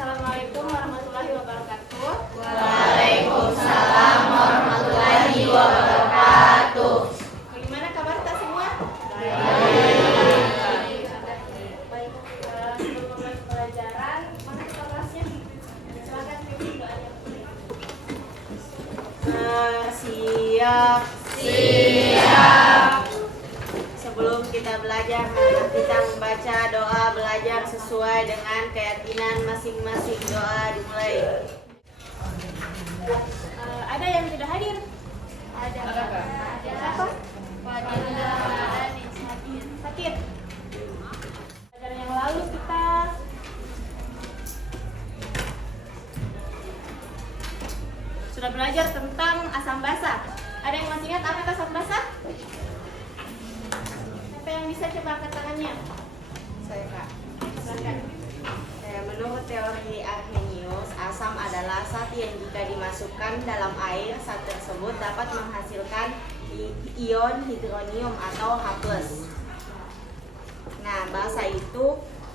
Assalamualaikum warahmatullahi wabarakatuh. Waalaikumsalam warahmatullahi wabarakatuh. Bagaimana kabar kita semua? Baik. Baik. Sebelum memulai pelajaran, mana kita kelasnya? Silakan pimpin doanya. Siap. Sebelum kita belajar, mari kita membaca doa belajar sesuai dengan keyakinan masing-masing. Doa dimulai. Ada yang tidak hadir? Ada. Siapa? Fadilah Sakit. Pelajaran yang lalu kita sudah belajar tentang asam basa. Ada yang masih ingat apa itu asam basa? Siapa yang bisa coba angkat tangannya? Saya Kak. Silakan. Menurut teori Arrhenius, asam adalah zat yang jika dimasukkan dalam air, zat tersebut dapat menghasilkan ion hidronium atau H+. Nah, basa itu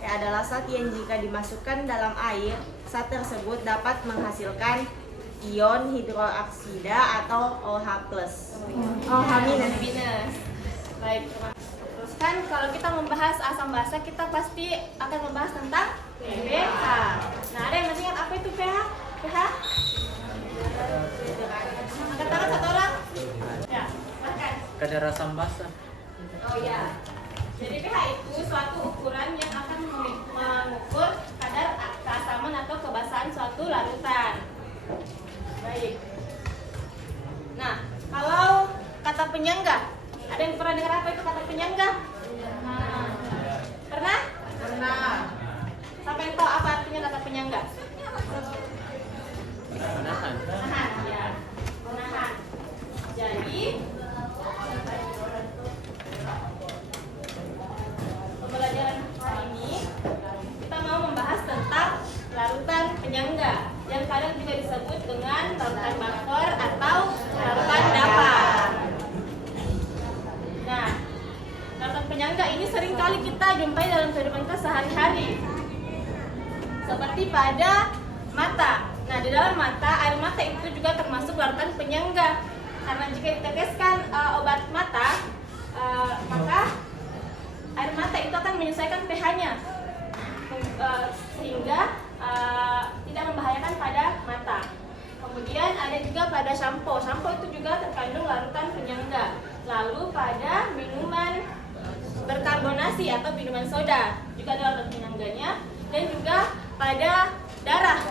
adalah zat yang jika dimasukkan dalam air, zat tersebut dapat menghasilkan ion hidroksida atau OH+. OH minus. Baik, teruskan kalau kita membahas asam basa, kita pasti akan membahas tentang pH. Nah, ada yang masih ingat apa itu pH? pH? Angkat tangan satu orang. Ya, silakan. Kadar asam basa. Oh iya. Jadi pH itu suatu ukuran yang akan mengukur kadar keasaman atau kebasahan suatu larutan. Baik. Nah, kalau kata penyangga, ada yang pernah dengar apa itu kata penyangga? Pernah? Pernah. Siapa yang tahu apa artinya kata penyangga? Menahan. Menahan, ya. Menahan. Jadi, pembelajaran hari ini kita mau membahas tentang larutan penyangga yang kadang juga disebut dengan larutan bakar atau larutan dapat. Nah, larutan penyangga ini sering kali kita jumpai dalam kehidupan kita sehari-hari. Seperti pada mata. Nah, di dalam mata, air mata itu juga termasuk larutan penyangga. Karena jika diteteskan obat mata, maka air mata itu akan menyesuaikan pH-nya, sehingga tidak membahayakan pada mata. Kemudian ada juga pada sampo. Sampo itu juga terkandung larutan penyangga. Lalu pada minuman berkarbonasi atau minuman soda juga ada larutan penyangganya. Dan juga pada darah.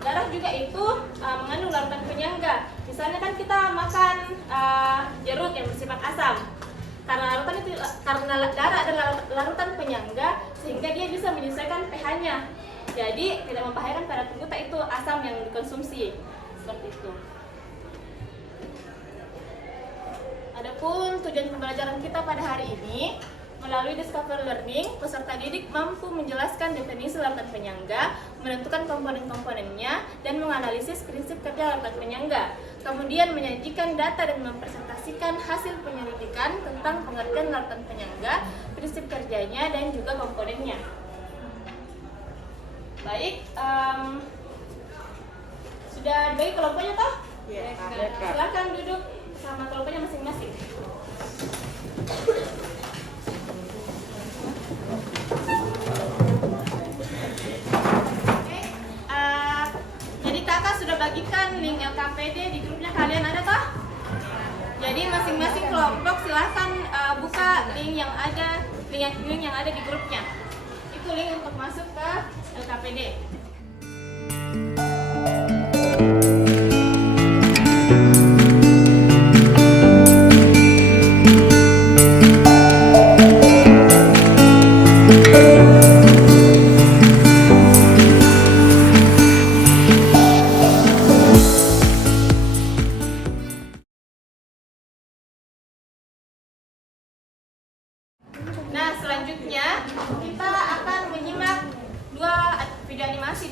Darah juga itu mengandung larutan penyangga. Misalnya kan kita makan jeruk yang bersifat asam. Karena darah adalah larutan penyangga, sehingga dia bisa menyesuaikan pH-nya. Jadi tidak membahayakan pada tubuh kita itu asam yang dikonsumsi. Seperti itu. Adapun tujuan pembelajaran kita pada hari ini, melalui Discover Learning, peserta didik mampu menjelaskan definisi larutan penyangga, menentukan komponen-komponennya, dan menganalisis prinsip kerja larutan penyangga. Kemudian menyajikan data dan mempresentasikan hasil penyelidikan tentang pengertian larutan penyangga, prinsip kerjanya, dan juga komponennya. Baik, sudah dibagi kelompoknya toh? Ya, Silakan duduk sama kelompoknya masing-masing. Jadi kakak sudah bagikan link LKPD di grupnya kalian, ada toh? Jadi masing-masing kelompok silahkan buka link yang ada di grupnya. Itu link untuk masuk ke LKPD. Nah, selanjutnya kita akan menyimak dua video animasi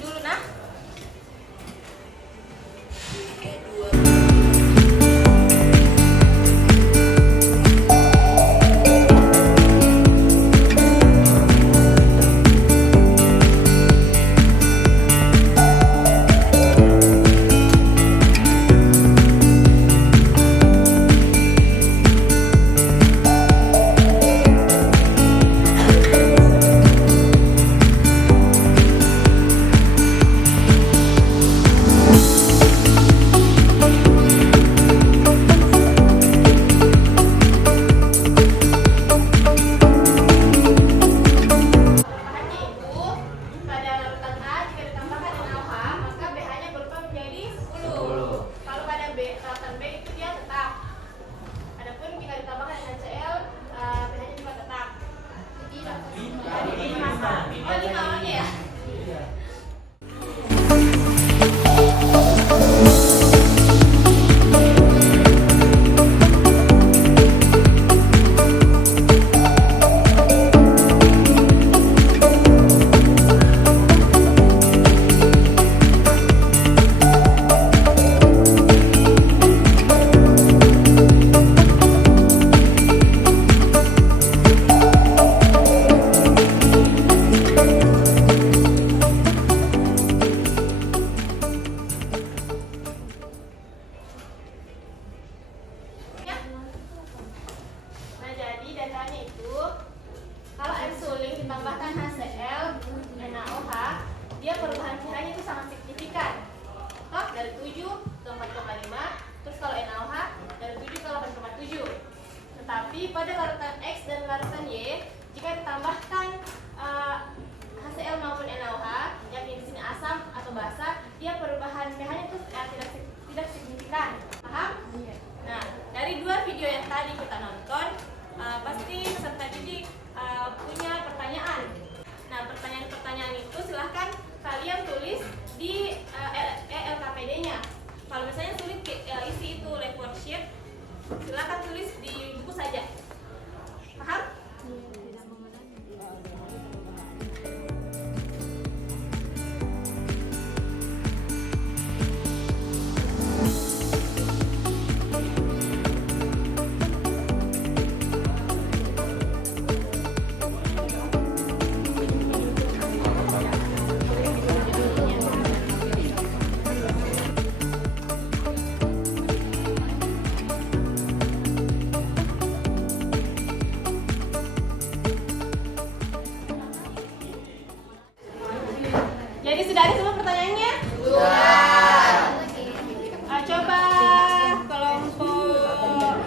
Jadi sudah ada semua pertanyaannya? Coba kelompok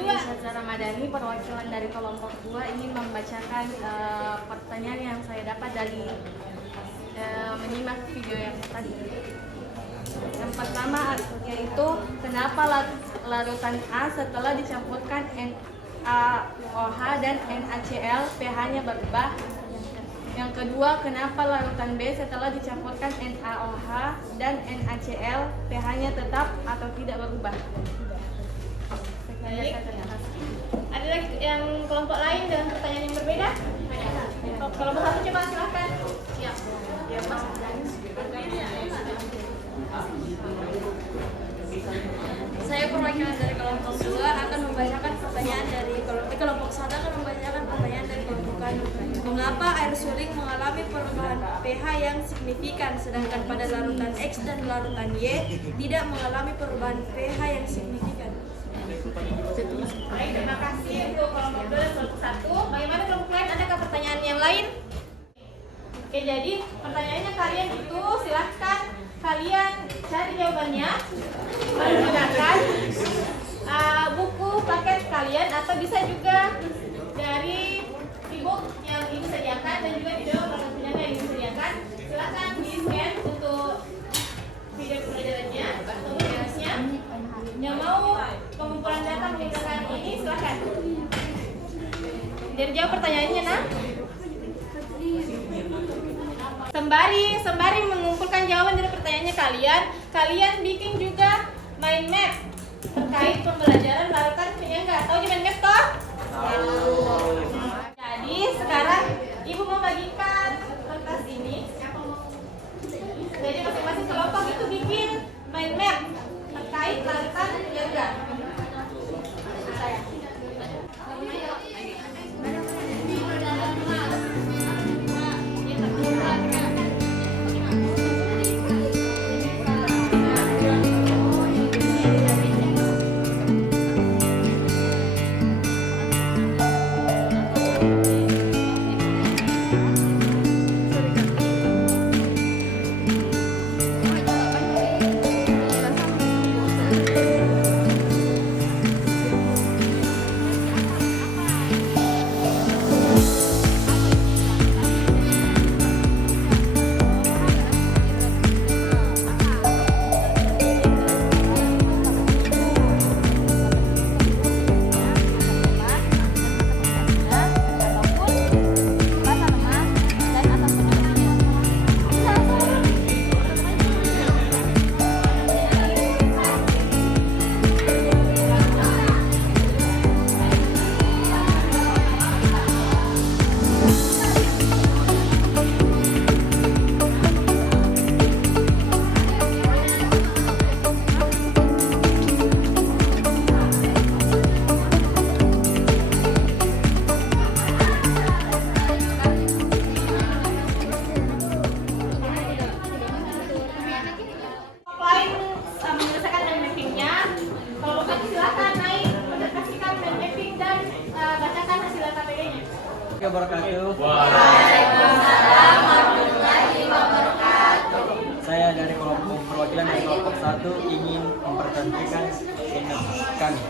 2. Secara Madani, perwakilan dari kelompok 2 ingin membacakan pertanyaan yang saya dapat dari menyimak video yang tadi. Yang pertama yaitu kenapa larutan A setelah dicampurkan NaOH dan NaCl pH-nya berubah? Yang kedua, kenapa larutan B setelah dicampurkan NaOH dan NaCl pH-nya tetap atau tidak berubah? Baik. Ada lagi yang kelompok lain dengan pertanyaan yang berbeda? Kelompok 1 coba silahkan. Siap. Ya, Mas. Saya perwakilan dari kelompok 2 akan membacakan pertanyaan dari kelompok 1 akan membacakan pertanyaan dari kelompok 2. Mengapa air suling mengalami perubahan pH yang signifikan sedangkan pada larutan X dan larutan Y tidak mengalami perubahan pH yang signifikan? Baik, terima kasih untuk kelompok 2 dan kelompok 1. Bagaimana kelompok lain? Adakah pertanyaan yang lain? Oke, jadi pertanyaannya kalian itu silahkan kalian cari jawabannya menggunakan buku paket kalian atau bisa juga dari e-book yang ibu sediakan dan juga video pelajaran yang ibu sediakan. Silahkan di scan untuk video pelajarannya atau tugasnya. Yang mau pengumpulan data menggunakan ini silahkan. Jadi jawab pertanyaannya, nak. Sembari mengumpulkan jawaban dari pertanyaannya kalian bikin juga mind map terkait pembelajaran larutan penyangga. Tahu mind map toh? Jadi sekarang ibu mau bagikan kertas ini. Jadi masing-masing kelompok itu bikin mind map terkait larutan penyangga. Waalaikumsalam warahmatullahi wabarakatuh. Saya dari perwakilan dari kelompok 1 ingin memperkenalkan minat kami.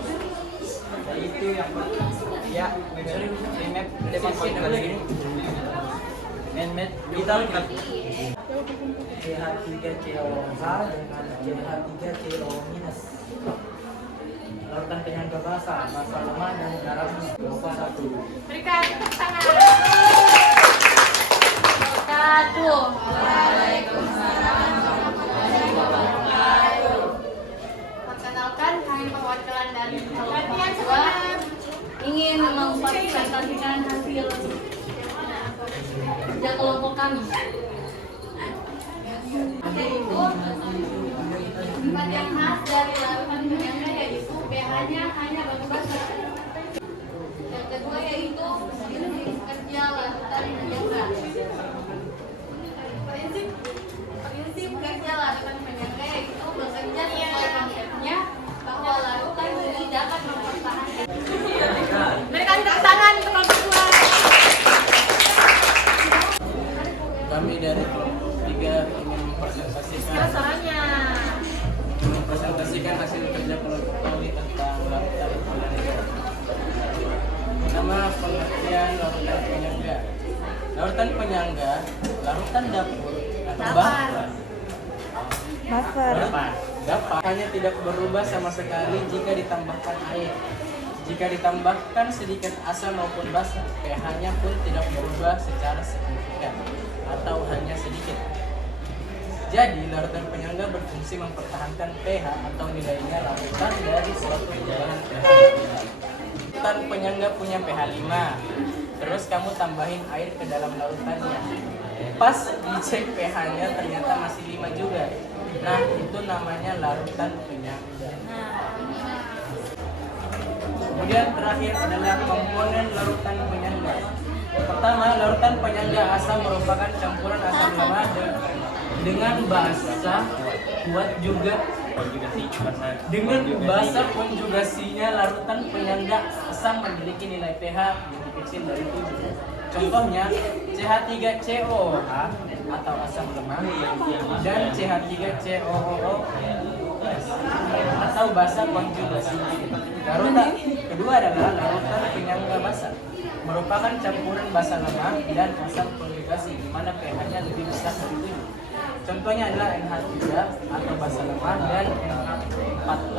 Yaitu yang minat definisi kali ini. Minat kita CH3COH dengan CH3CO-. Larutan penyangga basah, massa lemah dan garam kelompok 1. Berikan tepuk tangan. Waalaikumsalam warahmatullahi wabarakatuh. Perkenalkan, kami perwakilan dari kelompok 2 ingin mempresentasikan hasil kerja kelompok kami. Yaitu sifat yang khas dari larutan penyangga yaitu pH-nya hanya berubah. Yang kedua yaitu prinsip kerja larutan penyangga. Prinsip kerja larutan penyangga yaitu bekerja sesuai konsepnya bahwa larutan ini dapat mempertahankan. Berikan tepuk tangan untuk kelompok 2. kami dari kelompok 3 ingin mempresentasikan hasil kerja kelompok kami tentang larutan penyangga. Pertama, pengertian larutan penyangga. Larutan penyangga, larutan dapur atau dapat hanya tidak berubah sama sekali jika ditambahkan air. Jika ditambahkan sedikit asam maupun basa, pH-nya pun tidak berubah secara signifikan atau hanya sedikit. Jadi, larutan penyangga berfungsi mempertahankan pH atau nilainya larutan dari suatu perubahan pH. Larutan penyangga punya pH 5. Terus kamu tambahin air ke dalam larutannya. Pas dicek pH-nya ternyata masih 5 juga. Nah, itu namanya larutan penyangga. Kemudian terakhir adalah komponen larutan penyangga. Pertama, larutan penyangga asam merupakan campuran asam lemah dengan basa kuat juga. Dengan basa konjugasinya, larutan penyangga asam memiliki nilai pH lebih kecil dari 7. Contohnya CH3COOH atau asam lemah dan CH3COOO atau basa konjugasi. Larutan kedua adalah larutan penyangga basa, merupakan campuran basa lemah dan asam konjugasi di mana pH-nya lebih besar dari 7. Contohnya adalah NH3 atau basa lemah dan NH4+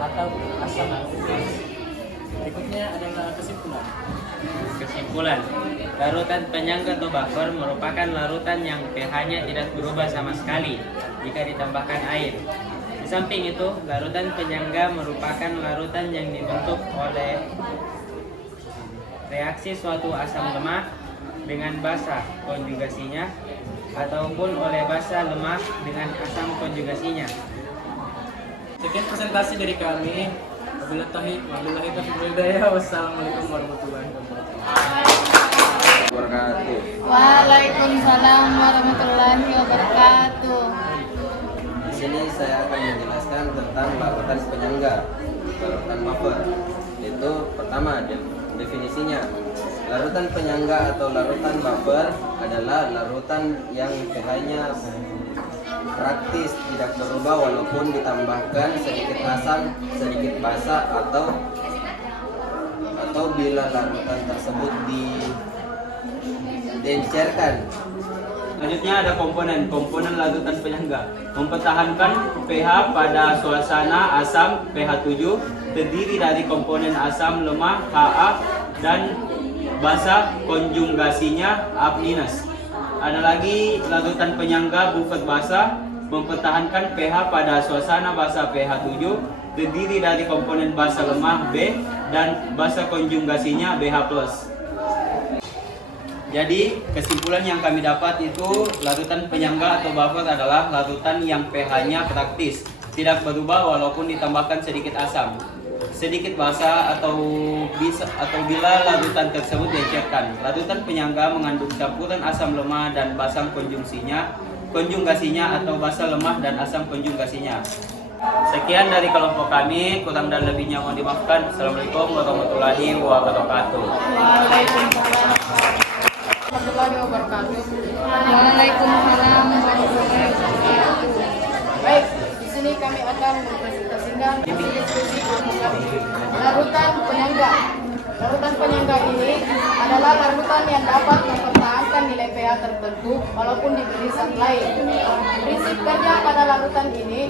atau asam konjugasi. Berikutnya adalah kesimpulan. Larutan penyangga atau buffer merupakan larutan yang pH-nya tidak berubah sama sekali jika ditambahkan air. Di samping itu, larutan penyangga merupakan larutan yang dibentuk oleh reaksi suatu asam lemah dengan basa konjugasinya ataupun oleh basa lemah dengan asam konjugasinya. Sekian presentasi dari kami. Wabillahi taufiq wal hidayah. Wassalamualaikum warahmatullahi wabarakatuh. Waalaikumsalam warahmatullahi wabarakatuh. Di sini saya akan menjelaskan tentang larutan penyangga, larutan buffer. Itu pertama definisinya. Larutan penyangga atau larutan buffer adalah larutan yang pH-nya praktis tidak berubah walaupun ditambahkan sedikit asam, sedikit basa atau bila larutan tersebut diencerkan. Selanjutnya ada komponen larutan penyangga. Mempertahankan pH pada suasana asam pH 7 terdiri dari komponen asam lemah Ha dan basa konjugasinya A-. Ada lagi larutan penyangga buffer basa, mempertahankan pH pada suasana basa pH 7 terdiri dari komponen basa lemah B dan basa konjugasinya BH+. Jadi kesimpulan yang kami dapat itu larutan penyangga atau buffer adalah larutan yang pH-nya praktis, tidak berubah walaupun ditambahkan sedikit asam, sedikit basa atau bila larutan tersebut diencerkan. Larutan penyangga mengandung campuran asam lemah dan basa konjugasinya atau basa lemah dan asam konjugasinya. Sekian dari kelompok kami, kurang dan lebihnya mohon dimaafkan. Assalamualaikum warahmatullahi wabarakatuh. Waalaikumsalam warahmatullahi wabarakatuh. Baik, di sini kami akan mempresentasikan diskusi larutan penyangga. Larutan penyangga ini adalah larutan yang dapat mempertahankan nilai pH tertentu walaupun diberi zat lain. Prinsip kerja pada larutan ini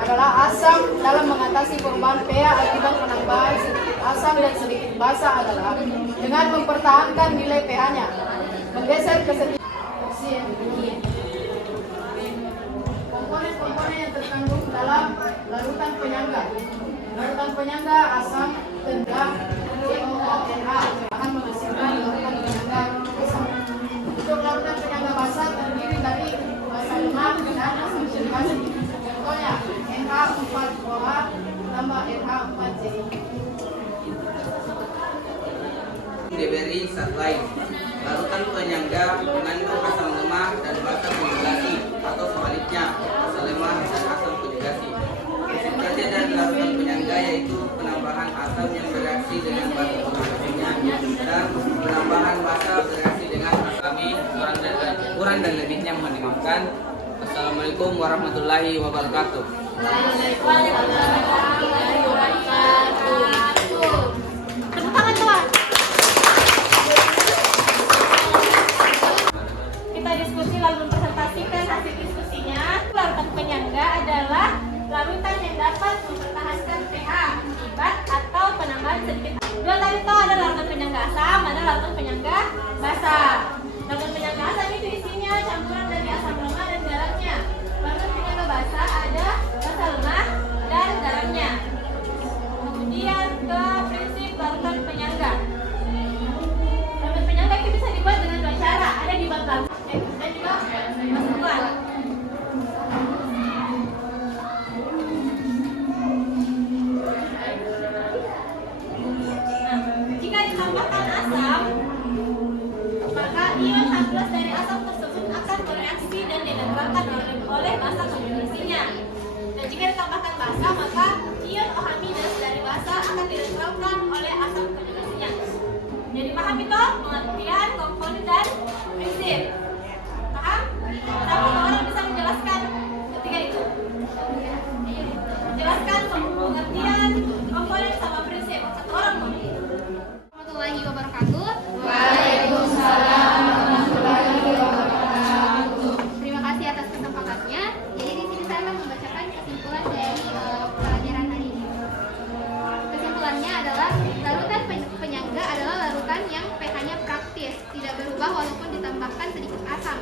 adalah asam dalam mengatasi perubahan pH akibat penambahan sedikit asam dan sedikit basa adalah dengan mempertahankan nilai pH-nya, menggeser ke komponen-komponen yang terkandung dalam larutan penyangga. Larutan penyangga asam tengah COONH akan menghasilkan larutan penyangga asam. Untuk larutan penyangga basa terdiri dari basa lemah dan asam konjugasi. Contohnya NH4OH tambah NH4CI. Diberi zat lain. Larutan penyangga mengandung asam lemah dan basa konjugasi atau sebaliknya asam lemah dan asam konjugasi. Prinsip kerja dari larutan penyangga yaitu penambahan asam yang bereaksi dengan basa konjugasinya dan penambahan basa bereaksi dengan asam. Kami kurang dan kurang dan lebihnya mohon dimaafkan. Assalamualaikum warahmatullahi wabarakatuh. Tepuk tangan tuan. Kita diskusi lalu mempresentasikan hasil diskusinya. Larutan penyangga adalah larutan yang dapat mempertahankan pH, akibat atau penambahan sedikit. Dua tadi itu ada larutan penyangga asam, ada larutan penyangga basa. Larutan penyangga asam itu isinya campuran dari asam lemah dan garamnya. Larutan penyangga basa ada basa lemah dan garamnya. Kemudian ke prinsip larutan penyangga. Larutan penyangga itu bisa dibuat dengan dua cara, ada di bab dan juga masukan. Jika ditambahkan asam, maka ion H+ dari asam tersebut akan bereaksi dan dinetralkan oleh basa konjugasinya. Dan jika ditambahkan basa, maka ion OH- dari basa akan dinetralkan oleh asam konjugasinya. Jadi paham itu pengertian, komponen, dan prinsip. Paham? Satu orang bisa menjelaskan ketiga itu. Menjelaskan pengertian, komponen, sama prinsip. Satu orang mau. Warahmatullahi wabarakatuh. Waalaikumsalam warahmatullahi wabarakatuh. Terima kasih atas kesempatannya. Jadi di sini saya akan membacakan kesimpulan dari pelajaran hari ini. Kesimpulannya adalah larutan penyangga adalah larutan yang pH-nya praktis, tidak berubah walaupun ditambahkan sedikit asam,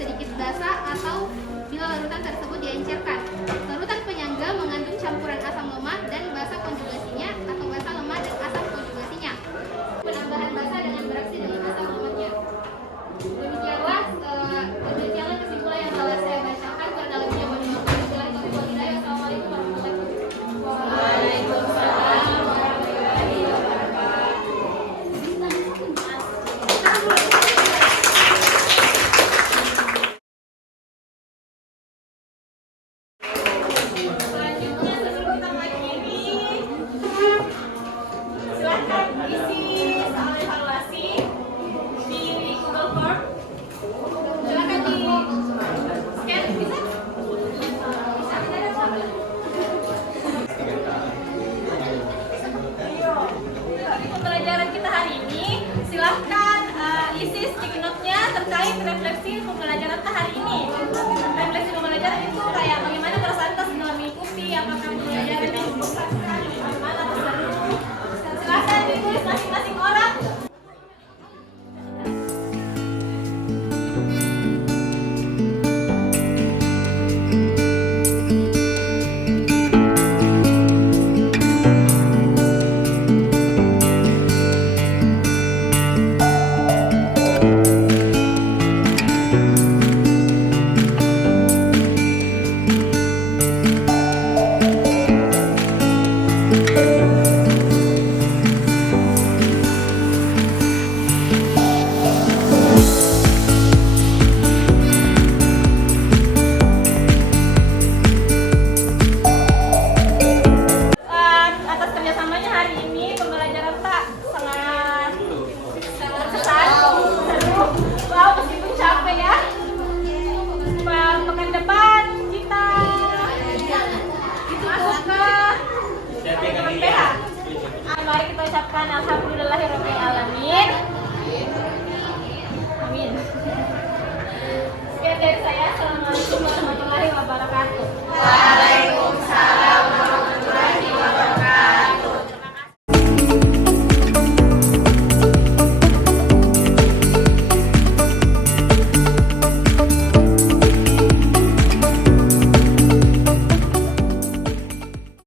sedikit basa atau bila larutan tersebut diencerkan. Larutan penyangga mengandung campuran asam lemah dan basa konjugasinya atau basa lemah dan asam konjugasinya. Penambahan basa dengan beraksi dengan asam lemahnya. Demikianlah kesimpulan yang telah saya bacakan. Karena lebihnya mohon maaf. Assalamualaikum warahmatullahi wabarakatuh. Waalaikumsalam warahmatullahi wabarakatuh. Selanjutnya sebelum kita mengakhiri, silakan isi soal evaluasi di Google Form. Silakan di scan, bisa? Bisa, ada apa? Di pembelajaran kita hari ini, silahkan isi sticky note-nya terkait refleksi pembelajaran kita hari ini. Refleksi pembelajaran itu kayak bagaimana perasaan kita setelah mengikuti, apakah pembelajaran yang membosankan, bagaimana seru. Silahkan ditulis masing-masing orang. Atas kerjasamanya hari ini pembelajaran tak sangat kesan, seru. Wow, meskipun capek ya. Pekan depan kita masuk ke PH. Mari kita ucapkan alhamdulillahirabbil alamin. Amin. Sekian dari saya.